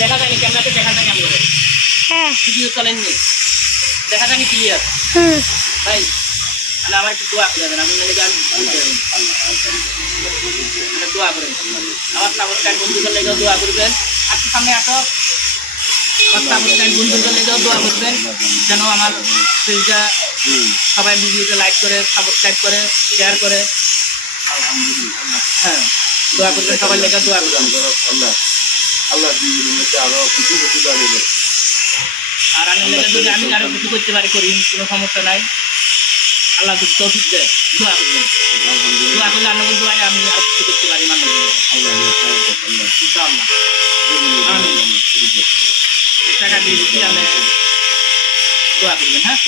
দেখা যায়নি ক্যামেরাতে দেখা যায় কেমন করে হ্যাঁ ভিডিও চলেননি দেখা যায়নি ক্লিয়ার ভাই তাহলে আমার একটু দোয়া করে দেন আমি নাকি গান দোয়া করেন আমার সাবস্ক্রাইব বন্ধুদের লেগেও দোয়া করবেন একটু সামনে আসো আমার সাবস্ক্রাইব বন্ধুদের লেগেও দোয়া করবেন যেন আমার পেজটা সবাই ভিডিওতে লাইক করে সাবস্ক্রাইব করে শেয়ার করে হ্যাঁ দোয়া করবেন সবার লেগে দোয়া করবেন আল্লাহ আরো কিছু কিছু দাঁড়িয়ে আর আমি লেগে যদি আমি আরো কিছু করতে পারি করি কোনো সমস্যা নাই আল্লাহ যদি তৌফিক দেয় দোয়া করবেন দোয়া করলে আল্লাহর দোয়ায় আমি আরো কিছু করতে পারি মানে ইনশাআল্লাহ টাকা দিয়ে দিচ্ছি আমি দোয়া করবেন হ্যাঁ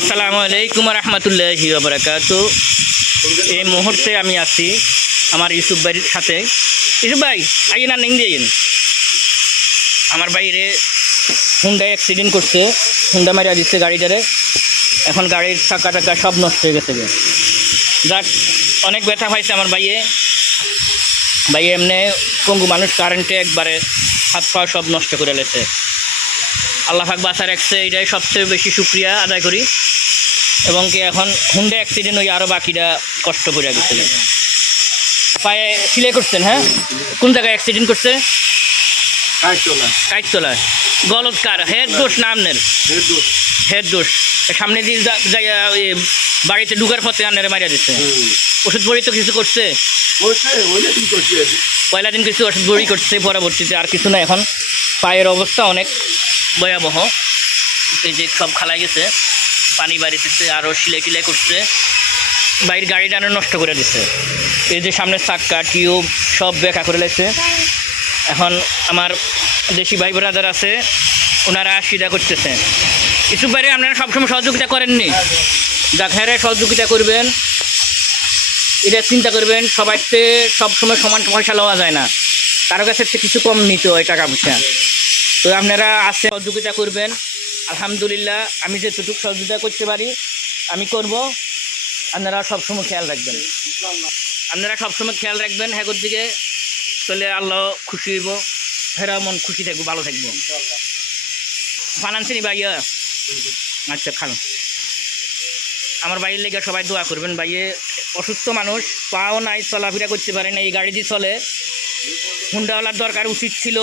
আসসালামু আলাইকুম রহমতুল্লাহি ওয়া বারাকাতুহু। এই মুহূর্তে আমি আছি আমার ইউসুফ ভাইয়ের সাথে। ইউসুফ ভাই আইন না নিন দিন আমার বাইরে হুন্ডা অ্যাক্সিডেন্ট করছে, হুন্ডা মারিয়া দিচ্ছে গাড়িটারে। এখন গাড়ির চাকা টাকা সব নষ্ট হয়ে গেছে। যাক অনেক ব্যথা পাইছে আমার ভাইয়ে এমনি পঙ্গু মানুষ, কারেন্টে একবারে হাত পা সব নষ্ট করে লেছে। আল্লাহ পাক বাঁচা রাখছে, এটাই সবচেয়ে বেশি শুক্রিয়া আদায় করি। এবং কি এখন হুন্ডা অ্যাক্সিডেন্ট হয়ে আরও বাকিটা কষ্ট করে গেছিল। পায়ে সিলাই করছেন? হ্যাঁ, কোন জায়গায় অ্যাক্সিডেন্ট করছে? কাইতলা। গলত কার? হেড দোষ না আপনার? হেড দোষ। সামনে দিয়ে বাড়িতে ঢুকার পথে আনারে মারিয়া দিচ্ছে। ওষুধ বড়ি তো কিছু করছে, পয়লা দিন কিছু ওষুধ বড়ি করছে, পরবর্তীতে আর কিছু না। এখন পায়ের অবস্থা অনেক ভয়াবহ। এই যে সব খালাই গেছে, পানি বাড়িতেছে, আরও সিলাই টিলাই করছে, বাইরের গাড়িটা নষ্ট করে দিচ্ছে। এই যে সামনে চাক্কা টিউব সব বেকা করে লেছে। এখন আমার দেশি ভাই ব্রাদার আছে, ওনারা সিধা করতেছে। ইসুফ বাইরে আপনারা সবসময় সহযোগিতা করেননি, যাকে সহযোগিতা করবেন এটা চিন্তা করবেন। সবাইতে সবসময় সমান পয়সা লওয়া যায় না, কারো কাছে কিছু কম নিতে হয় টাকা পয়সা। তো আপনারা আসে সহযোগিতা করবেন। আলহামদুলিল্লাহ আমি যেটুকু সহযোগিতা করতে পারি আমি করব। আপনারা সবসময় খেয়াল রাখবেন, হ্যাগোর দিকে চলে আল্লাহ খুশি হইব, হেরা মন খুশি থাকবো, ভালো থাকবো। ফানান্সিনি ভাইয়া আচ্ছা খান। আমার বাইরের লেগে সবাই দোয়া করবেন। বাইয়ে অসুস্থ মানুষ, পাও নাই, চলাফেরা করতে পারে না, এই গাড়ি দিয়ে চলে। হুন্ডাওয়ালার দরকার উচিত ছিল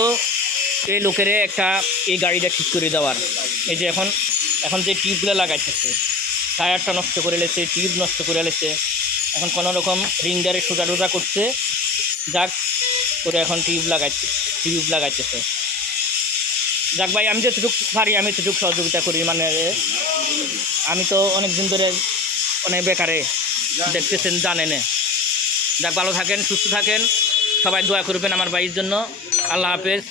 এই লোকের একটা এই গাড়িটা ঠিক করে দেওয়ার। এই যে এখন যে টিউবগুলো লাগাইতেছে, টায়ারটা নষ্ট করে লেছে, টিউব নষ্ট করে লেছে। এখন কোনো রকম রিংদারে সোজা টোজা করছে, যাক করে এখন টিউব লাগাইতেছে। যাক ভাই আমি যেটুকু পারি আমি সেটুকু সহযোগিতা করি। মানে আমি তো অনেক দিন ধরে অনেক বেকারে দেখতেছেন, জানেন। যাক ভালো থাকেন, সুস্থ থাকেন, সবাই দোয়া করবেন আমার ভাইয়ের জন্য। আল্লাহ হাফেজ।